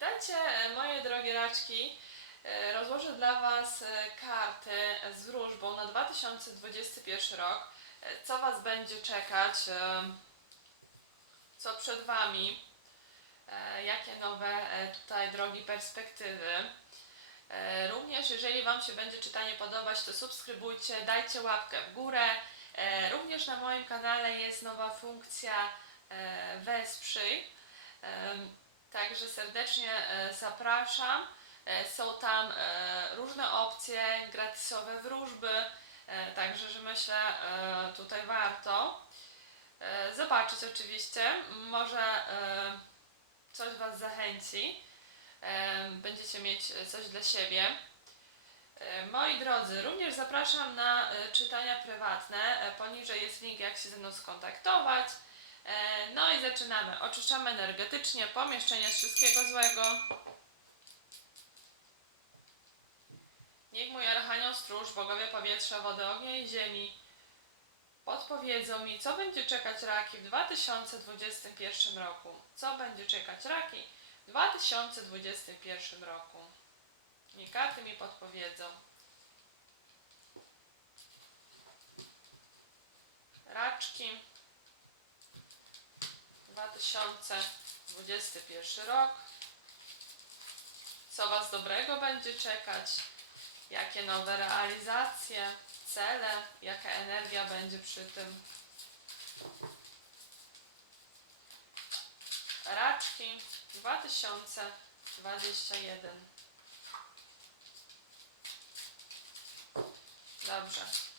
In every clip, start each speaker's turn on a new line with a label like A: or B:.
A: Witajcie e, moje drogie raczki. E, Rozłożę dla Was e, karty z wróżbą na 2021 rok. Co Was będzie czekać? Co przed Wami? Jakie nowe tutaj drogi perspektywy? Również jeżeli Wam się będzie czytanie podobać, to subskrybujcie, dajcie łapkę w górę. Również na moim kanale jest nowa funkcja Wesprzyj. Także serdecznie e, zapraszam. E, Są tam e, różne opcje, gratisowe wróżby, także że myślę tutaj warto zobaczyć oczywiście. Może coś Was zachęci. Będziecie mieć coś dla siebie. Moi drodzy, również zapraszam na czytania prywatne. Poniżej jest link, jak się ze mną skontaktować. E, No i zaczynamy. Oczyszczamy energetycznie pomieszczenie z wszystkiego złego. Niech mój Archanioł Stróż, bogowie powietrza, wody, ognia i ziemi podpowiedzą mi, co będzie czekać raki w 2021 roku. Co będzie czekać raki w 2021 roku. Niech karty mi podpowiedzą. Raczki. 2021 rok. Co Was dobrego będzie czekać? Jakie nowe realizacje, cele, jaka energia będzie przy tym? Raczki 2021. Dobrze.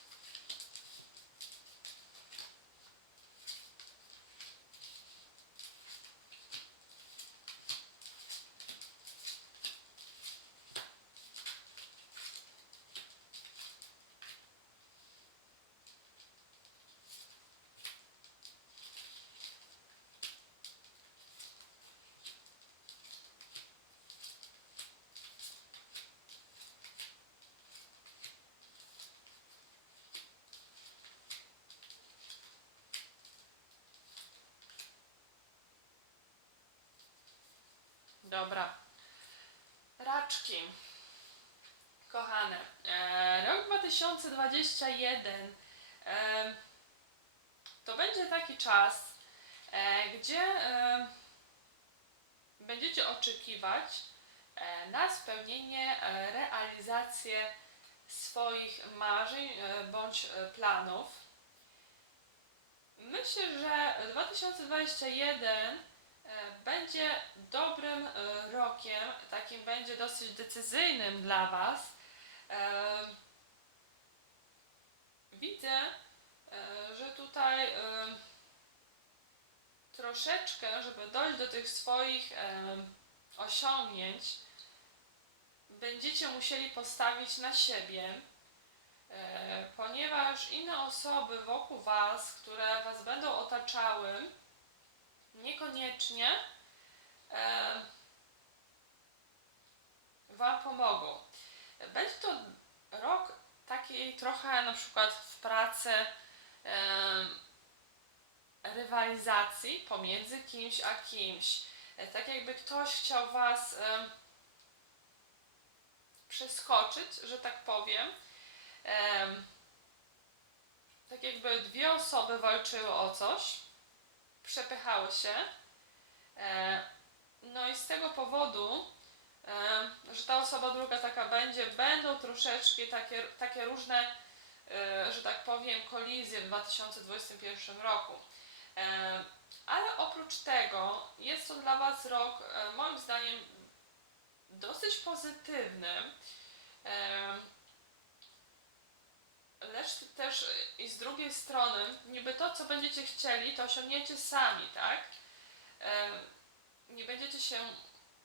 A: Dobra. Raczki. Kochane, e, rok 2021 e, to będzie taki czas, e, gdzie e, będziecie oczekiwać e, na spełnienie, e, realizację swoich marzeń e, bądź e, planów. Myślę, że 2021 e, będzie dobrym e, rokiem, takim będzie dosyć decyzyjnym dla Was. E, Widzę, e, że tutaj e, troszeczkę, żeby dojść do tych swoich e, osiągnięć, będziecie musieli postawić na siebie, e, ponieważ inne osoby wokół Was, które Was będą otaczały, niekoniecznie e, Wam pomogą. Będzie to rok takiej trochę na przykład w pracy e, rywalizacji pomiędzy kimś a kimś. E, tak jakby ktoś chciał Was przeskoczyć, że tak powiem. Em, tak jakby dwie osoby walczyły o coś, przepychały się. E, no i z tego powodu, e, że ta osoba druga taka będzie, będą troszeczkę takie, takie różne, e, że tak powiem, kolizje w 2021 roku. Ale oprócz tego jest to dla Was rok, moim zdaniem, dosyć pozytywny. Też i z drugiej strony, niby to, co będziecie chcieli, to osiągniecie sami, tak? E, nie będziecie się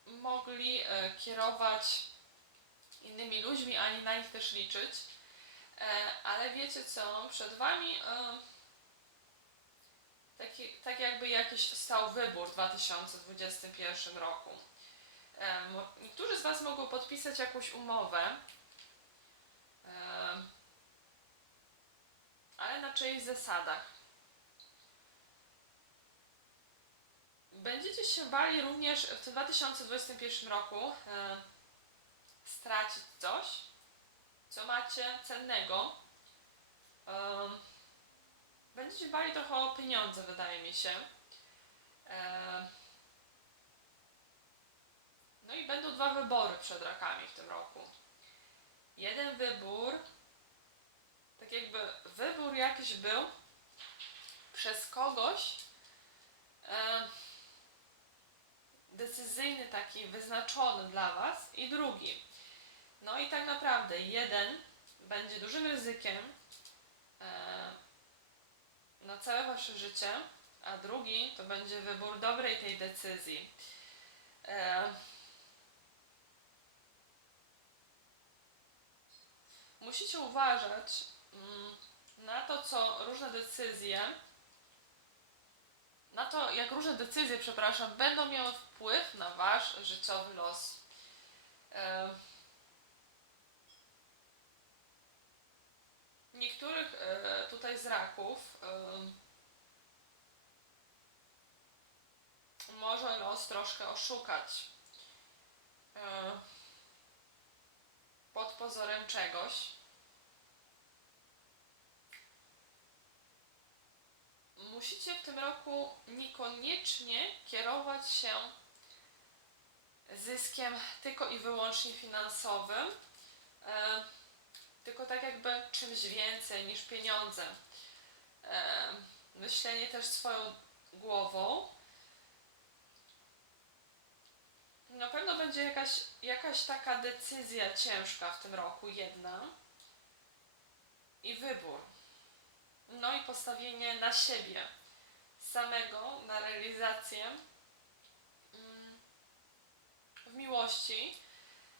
A: mogli e, kierować innymi ludźmi, ani na nich też liczyć. E, ale wiecie co, przed Wami taki, tak jakby jakiś stał wybór w 2021 roku. Niektórzy z Was mogą podpisać jakąś umowę, e, czyichś zasadach. Będziecie się bali również w tym 2021 roku e, stracić coś, co macie cennego. E, będziecie bali trochę o pieniądze, wydaje mi się. E, no i będą dwa wybory przed rakami w tym roku. Jeden wybór, tak jakby wybór jakiś był przez kogoś e, decyzyjny, taki wyznaczony dla Was i drugi. No i tak naprawdę jeden będzie dużym ryzykiem e, na całe Wasze życie, a drugi to będzie wybór dobrej tej decyzji. E, musicie uważać na to, co różne decyzje, na to, jak różne decyzje, przepraszam, będą miały wpływ na wasz życiowy los. Niektórych e, tutaj z raków e, może los troszkę oszukać. E, pod pozorem czegoś. Musicie w tym roku niekoniecznie kierować się zyskiem tylko i wyłącznie finansowym, e, tylko tak jakby czymś więcej niż pieniądze. E, myślenie też swoją głową. Na pewno będzie jakaś, jakaś taka decyzja ciężka w tym roku, jedna. I wybór. Postawienie na siebie samego, na realizację mm, w miłości.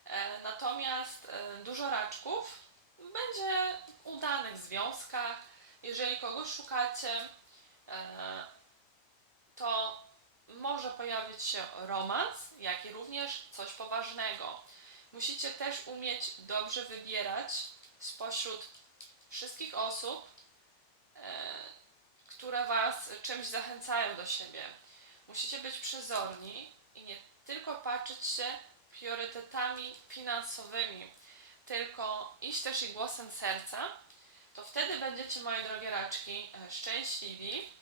A: E, Natomiast e, dużo raczków będzie udanych związkach. Jeżeli kogoś szukacie, e, to może pojawić się romans, jak i również coś poważnego. Musicie też umieć dobrze wybierać spośród wszystkich osób, które Was czymś zachęcają do siebie. Musicie być przezorni i nie tylko patrzeć się priorytetami finansowymi, tylko iść też i głosem serca, to wtedy będziecie, moje drogie raczki, e, szczęśliwi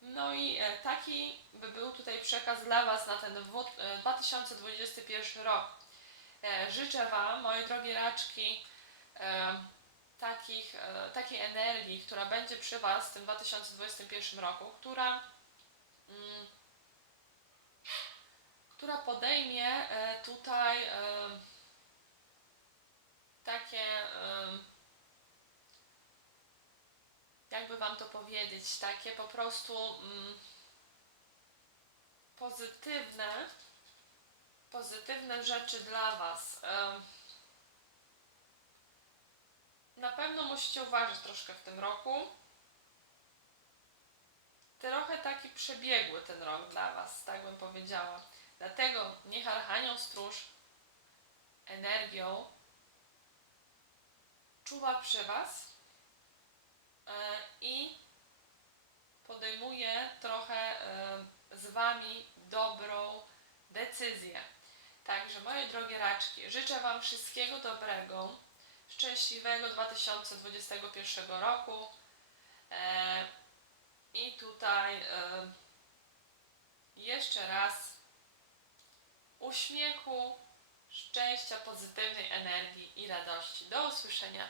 A: No i e, taki by był tutaj przekaz dla Was na ten dwu- e, 2021 rok. E, Życzę Wam, moje drogie raczki, e, takich, e, takiej energii, która będzie przy Was w tym 2021 roku, która, mm, która podejmie e, tutaj e, takie e, jakby wam to powiedzieć, takie po prostu mm, pozytywne, pozytywne rzeczy dla was. Na pewno musicie uważać troszkę w tym roku. Trochę taki przebiegły ten rok dla was, tak bym powiedziała. Dlatego niech Archanioł Stróż energią czuwa przy was e, i podejmuje trochę e, z Wami dobrą decyzję. Także moje drogie raczki, życzę Wam wszystkiego dobrego, szczęśliwego 2021 roku e, i tutaj e, jeszcze raz uśmiechu, szczęścia, pozytywnej energii i radości. Do usłyszenia